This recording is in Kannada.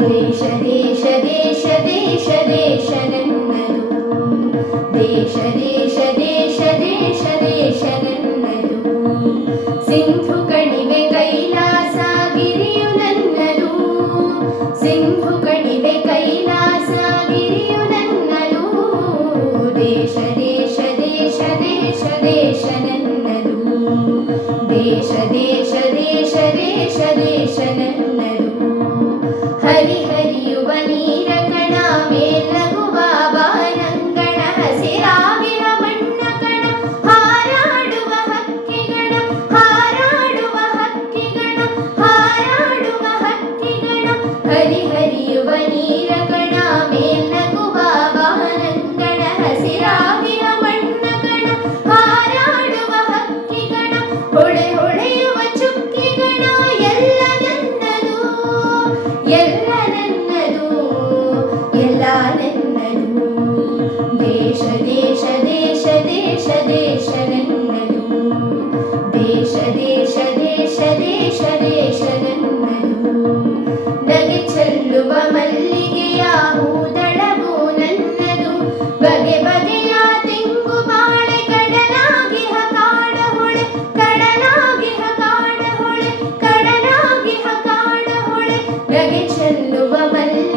ದೇಶ ದೇಶ ದೇಶ ದೇಶ ದೇಶ ನನ್ನದು, ದೇಶ ದೇಶ ದೇಶ ದೇಶ ದೇಶ ನನ್ನದು. ಸಿಂಧು ಕಣಿವೆ ಕೈಲಾಸ ಗಿರಿಯು ನನ್ನದು, ಸಿಂಧು ಕಣಿವೆ ಕೈಲಾಸ ಗಿರಿಯು ನನ್ನದು. ದೇಶ ದೇಶ ದೇಶ ದೇಶ ದೇಶ ನನ್ನದು, ದೇಶ ದೇಶ ದೇಶ ದೇಶ ದೇಶ ನನ್ನದು. ಹರಿಹರಿಯುವ ನೀರ ಕಣ ಮೇಲಗುವ ಬಾನಂಗಣ, ಹಸಿರಾಗಿರ ಮಣ್ಣ ಕಣ ಹಾರಾಡುವ ಹಕ್ಕಿಗಣ, ಹಾರಾಡುವ ಹಕ್ಕಿಗಣ, ಹಾರಾಡುವ ಹಕ್ಕಿಗಣ. ಹರಿಹರಿಯುವ ನೀರ ಕಣ ಮೇಲಗುವ ಬಾನಂಗಣ, ಹಸಿರಾಗಿರ ಮಣ್ಣ ಕಣ ಹಾರಾಡುವ ಹಕ್ಕಿಗಣ. ಹೊಳೆ ಹೊಳೆಯುವ ಚುಕ್ಕಿಗಣ ಎಲ್ಲ ನನ್ನದು, ಎಲ್ಲ ನನ್ನದು, ಎಲ್ಲ ನನ್ನದು. ದೇಶ ದೇಶ ದೇಶ ದೇಶ ದೇಶ ನನ್ನದು, ದೇಶ ದೇಶ ದೇಶ ದೇಶ ದೇಶ ನನ್ನದು. ನಗೆ ಚೆಲ್ಲುವ ಮಲ್ಲಿಗೆಯ ಹೂದಳವು ನನ್ನದು, ಬಗೆ ಬಗೆಯ ತೆಂಗು ಬಾಳೆ ಕಡಲಾಗಿಹ ಕಾಡ ಹೊಳೆ, ಕಡಲಾಗಿಹ ಕಾಡ ಹೊಳೆ, ಕಡಲಾಗಿಹ ಕಾಡ ಹೊಳೆ. ನಗೆ ಚೆಲ್ಲುವ ಮಲ್ಲಿಗೆ